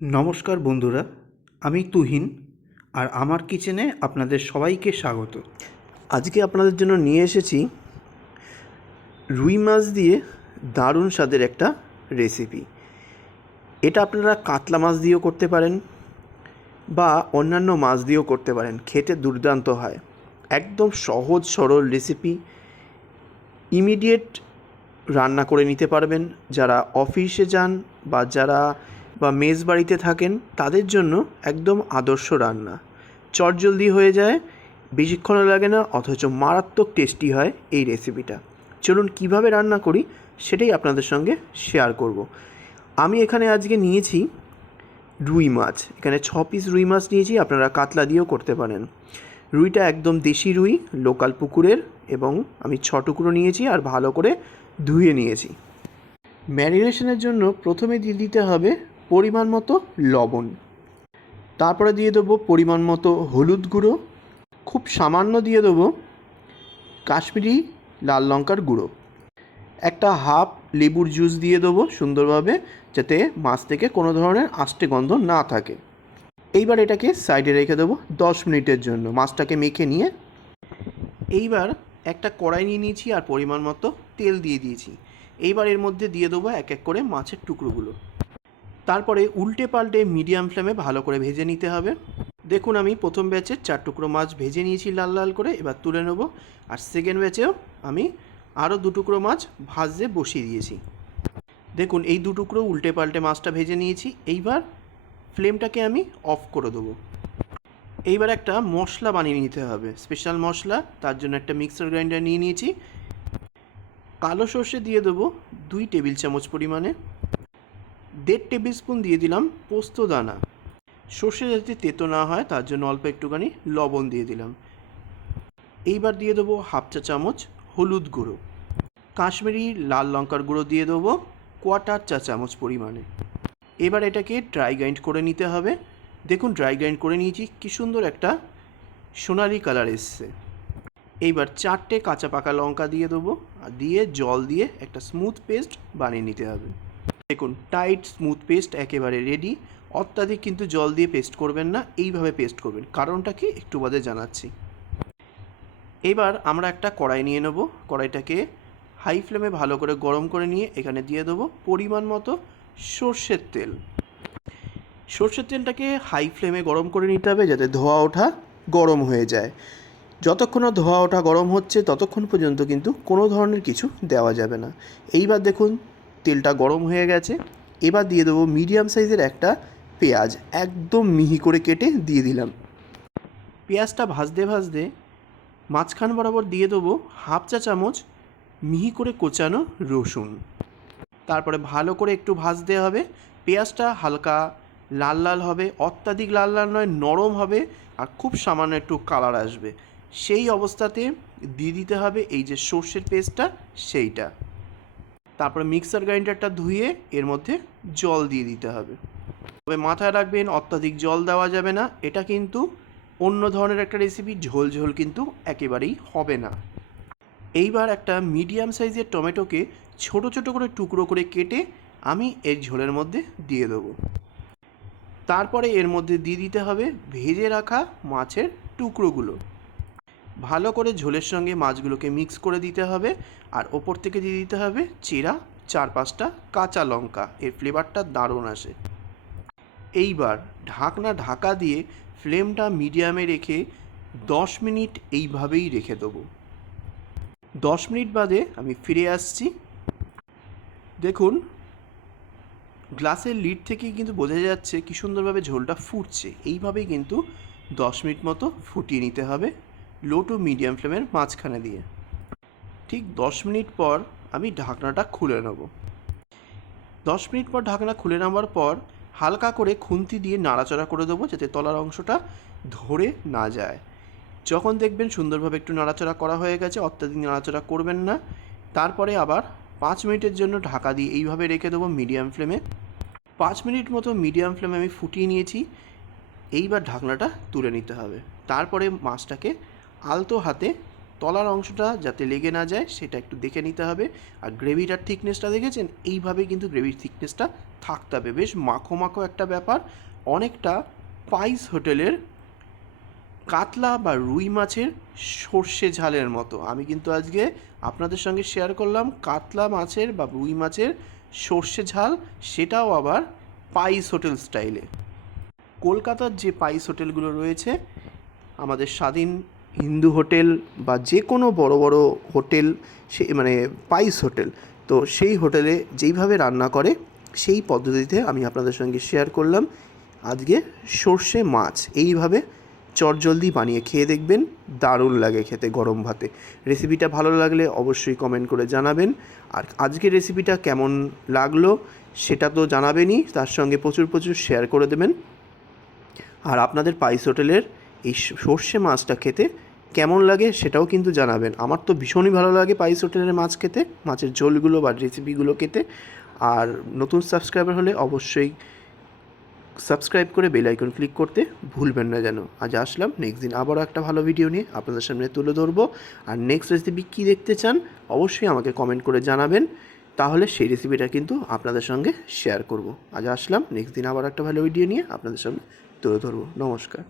নমস্কার বন্ধুরা, আমি তুহিন আর আমার কিচেনে আপনাদের সবাইকে স্বাগত। আজকে আপনাদের জন্য নিয়ে এসেছি রুই মাছ দিয়ে দারুণ স্বাদের একটা রেসিপি এটা আপনারা কাতলা মাছ দিয়েও করতে পারেন বা অন্যান্য মাছ দিয়েও করতে পারেন, খেতে দুর্দান্ত হয়। একদম সহজ সরল রেসিপি ইমিডিয়েট রান্না করে নিতে পারবেন যারা অফিসে যান বা যারা বা মেস বাড়িতে থাকেন, তাদের জন্য একদম আদর্শ রান্না। চটজলদি হয়ে যায় বেশিক্ষণ লাগে না, অথচ মারাত্মক টেস্টি হয় এই রেসিপিটা চলুন কীভাবে রান্না করি, সেটাই আপনাদের সঙ্গে শেয়ার করব। আমি এখানে আজকে নিয়েছি রুই মাছ। এখানে ছ পিস রুই মাছ নিয়েছি, আপনারা কাতলা দিয়েও করতে পারেন। রুইটা একদম দেশি রুই লোকাল পুকুরের, এবং আমি ছ টুকরো নিয়েছি আর ভালো করে ধুয়ে নিয়েছি। ম্যারিনেশনের জন্য প্রথমে দিয়ে দিতে হবে পরিমাণ মতো লবণ। তারপরে দিয়ে দেবো পরিমাণ মতো হলুদ গুঁড়ো। খুব সামান্য দিয়ে দেবো কাশ্মীরি লাল লঙ্কার গুঁড়ো। একটা হাফ লেবুর জুস দিয়ে দেবো সুন্দরভাবে, যাতে মাছ থেকে কোনো ধরনের আষ্টে গন্ধ না থাকে। এইবার এটাকে সাইডে রেখে দেবো দশ মিনিটের জন্য মাছটাকে মেখে নিয়ে। এইবার একটা কড়াই নিয়ে নিয়েছি আর পরিমাণ মতো তেল দিয়ে দিয়েছি। এইবার এর মধ্যে দিয়ে দেবো এক এক করে মাছের টুকরোগুলো। তারপরে উল্টে পাল্টে মিডিয়াম ফ্লেমে ভালো করে ভেজে নিতে হবে। দেখুন আমি প্রথম ব্যাচের চার টুকরো মাছ ভেজে নিয়েছি লাল লাল করে, এবার তুলে নেব। আর সেকেন্ড ব্যাচেও আমি আরও দু টুকরো মাছ ভাজতে বসিয়ে দিয়েছি। দেখুন এই দু টুকরো উল্টে পাল্টে মাছটা ভেজে নিয়েছি, এইবার ফ্লেমটাকে আমি অফ করে দেবো। এইবার একটা মশলা বানিয়ে নিতে হবে স্পেশাল মশলা, তার জন্য একটা মিক্সার গ্রাইন্ডার নিয়ে নিয়েছি। কালো সর্ষে দিয়ে দেবো দুই টেবিল চামচ পরিমাণে। দেড় টেবিল স্পুন দিয়ে দিলাম পোস্ত দানা। সর্ষে যাতে তেতো না হয়, তার জন্য অল্প একটুখানি লবণ দিয়ে দিলাম। এইবার দিয়ে দেবো হাফ চা চামচ হলুদ গুঁড়ো। কাশ্মীরি লাল লঙ্কার গুঁড়ো দিয়ে দেবো কোয়াটার চা চামচ পরিমাণে। এবার এটাকে ড্রাই গ্রাইন্ড করে নিতে হবে। দেখুন, ড্রাই গ্রাইন্ড করে নিয়েছি, কী সুন্দর একটা সোনালি কালার এসছে। এইবার চারটে কাঁচা পাকা লঙ্কা দিয়ে দেবো। আর দিয়ে জল দিয়ে একটা স্মুথ পেস্ট বানিয়ে নিতে হবে। দেখুন টাইট স্মুথ পেস্ট একেবারে রেডি অত্যাধিক কিন্তু জল দিয়ে পেস্ট করবেন না, এইভাবে পেস্ট করবেন। কারণটা কি একটু বাদে জানাচ্ছি। এবার আমরা একটা কড়াই নিয়ে নেব। কড়াইটাকে হাই ফ্লেমে ভালো করে গরম করে নিয়ে এখানে দিয়ে দেবো পরিমাণ মতো সর্ষের তেল। সর্ষের তেলটাকে হাই ফ্লেমে গরম করে নিতে হবে যাতে ধোয়া ওঠা গরম হয়ে যায়। যতক্ষণ ধোয়া ওঠা গরম হচ্ছে, ততক্ষণ পর্যন্ত কিন্তু কোনো ধরনের কিছু দেওয়া যাবে না। এইবার দেখুন তেলটা গরম হয়ে গেছে। এবার দিয়ে দেবো মিডিয়াম সাইজের একটা পেঁয়াজ। একদম মিহি করে কেটে দিয়ে দিলাম। পেঁয়াজটা ভাজতে ভাজতে মাঝখান বরাবর দিয়ে দেবো হাফ চা চামচ মিহি করে কোচানো রসুন। তারপরে ভালো করে একটু ভাজতে হবে। পেঁয়াজটা হালকা লাল লাল হবে। অত্যাধিক লাল লাল নয়, নরম হবে আর খুব সামান্য একটু কালার আসবে। সেই অবস্থাতে দিয়ে দিতে হবে এই যে সর্ষের পেস্টটা, সেইটা। তারপরে মিক্সার গ্রাইন্ডারটা ধুয়ে এর মধ্যে জল দিয়ে দিতে হবে। তবে মাথায় রাখবেন, অত্যাধিক জল দেওয়া যাবে না। এটা কিন্তু অন্য ধরনের একটা রেসিপি ঝোল ঝোল কিন্তু একেবারেই হবে না। এইবার একটা মিডিয়াম সাইজের টমেটোকে ছোট ছোট করে টুকরো করে কেটে আমি এই ঝোলের মধ্যে দিয়ে দেবো। তারপরে এর মধ্যে দিয়ে দিতে হবে ভেজে রাখা মাছের টুকরোগুলো। ভালো করে ঝোলের সঙ্গে মাছগুলোকে মিক্স করে দিতে হবে। আর ওপর থেকে দিয়ে দিতে হবে চিরা, চার পাঁচটা কাঁচা লঙ্কা। এর ফ্লেভারটা দারুণ আসে। এইবার ঢাকনা ঢাকা দিয়ে ফ্লেমটা মিডিয়ামে রেখে দশ মিনিট এইভাবেই রেখে দেবো। দশ মিনিট বাদে আমি ফিরে আসছি। দেখুন, গ্লাসের লিড থেকেই কিন্তু বোঝা যাচ্ছে কি সুন্দরভাবে ঝোলটা ফুটছে। এইভাবেই কিন্তু দশ মিনিট মতো ফুটিয়ে নিতে হবে। লো টু মিডিয়াম ফ্লেমের মাঝখানে দিয়ে। ঠিক দশ মিনিট পর আমি ঢাকনাটা খুলে নেব। দশ মিনিট পর ঢাকনা খুলে নেওয়ার পর হালকা করে খুন্তি দিয়ে নাড়াচাড়া করে দেবো যাতে তলার অংশটা ধরে না যায়। যখন দেখবেন সুন্দরভাবে একটু নাড়াচাড়া করা হয়ে গেছে, অত্যাধিক নাড়াচাড়া করবেন না। তারপরে আবার পাঁচ মিনিটের জন্য ঢাকা দিয়ে এইভাবে রেখে দেবো মিডিয়াম ফ্লেমে। পাঁচ মিনিট মতো মিডিয়াম ফ্লেমে আমি ফুটিয়ে নিয়েছি। এইবার ঢাকনাটা তুলে নিতে হবে। তারপরে মাছটাকে আলতো হাতে তলার অংশটা যাতে লেগে না যায়, সেটা একটু দেখে নিতে হবে। আর গ্রেভিটার থিকনেসটা দেখেছেন? এইভাবে কিন্তু গ্রেভির থিকনেসটা থাকতে হবে। বেশ মাখো মাখো একটা ব্যাপার। অনেকটা পাইস হোটেলের কাতলা বা রুই মাছের সর্ষে ঝালের মতো। আমি কিন্তু আজকে আপনাদের সঙ্গে শেয়ার করলাম কাতলা মাছের বা রুই মাছের সর্ষে ঝাল, সেটাও আবার পাইস হোটেল স্টাইলে। কলকাতার যে পাইস হোটেলগুলো রয়েছে, আমাদের স্বাধীন হিন্দু হোটেল বা যে কোনো বড় বড় হোটেল, সে মানে পাইস হোটেল, তো সেই হোটেলে যেইভাবে রান্না করে, সেই পদ্ধতিতে আমি আপনাদের সঙ্গে শেয়ার করলাম। আজকে সর্ষে মাছ, এইভাবে চটজলদি বানিয়ে খেয়ে দেখবেন, দারুণ লাগে খেতে গরম ভাতে। রেসিপিটা ভালো লাগলে অবশ্যই কমেন্ট করে জানাবেন। আর আজকের রেসিপিটা কেমন লাগল, সেটা তো জানাবেনই, তার সঙ্গে প্রচুর প্রচুর শেয়ার করে দেবেন। আর আপনাদের পাইস হোটেলের এই সর্ষে মাছটা খেতে কেমন লাগে সেটাও কিন্তু জানাবেন। আমার তো ভীষণই ভালো লাগে পাইস হোটেলের মাছ খেতে, মাছের ঝোলগুলো বা রেসিপিগুলো খেতে। আর নতুন সাবস্ক্রাইবার হলে অবশ্যই সাবস্ক্রাইব করে বেল আইকন ক্লিক করতে ভুলবেন না যেন। আজ আসলাম নেক্সট দিন আবারও একটা ভালো ভিডিও নিয়ে আপনাদের সামনে তুলে ধরবো। আর নেক্সট রেসিপি কী দেখতে চান অবশ্যই আমাকে কমেন্ট করে জানাবেন। তাহলে সেই রেসিপিটা কিন্তু আপনাদের সঙ্গে শেয়ার করব। আজ আসলাম নেক্সট দিন আবার একটা ভালো ভিডিও নিয়ে আপনাদের সামনে তুলে ধরবো। নমস্কার।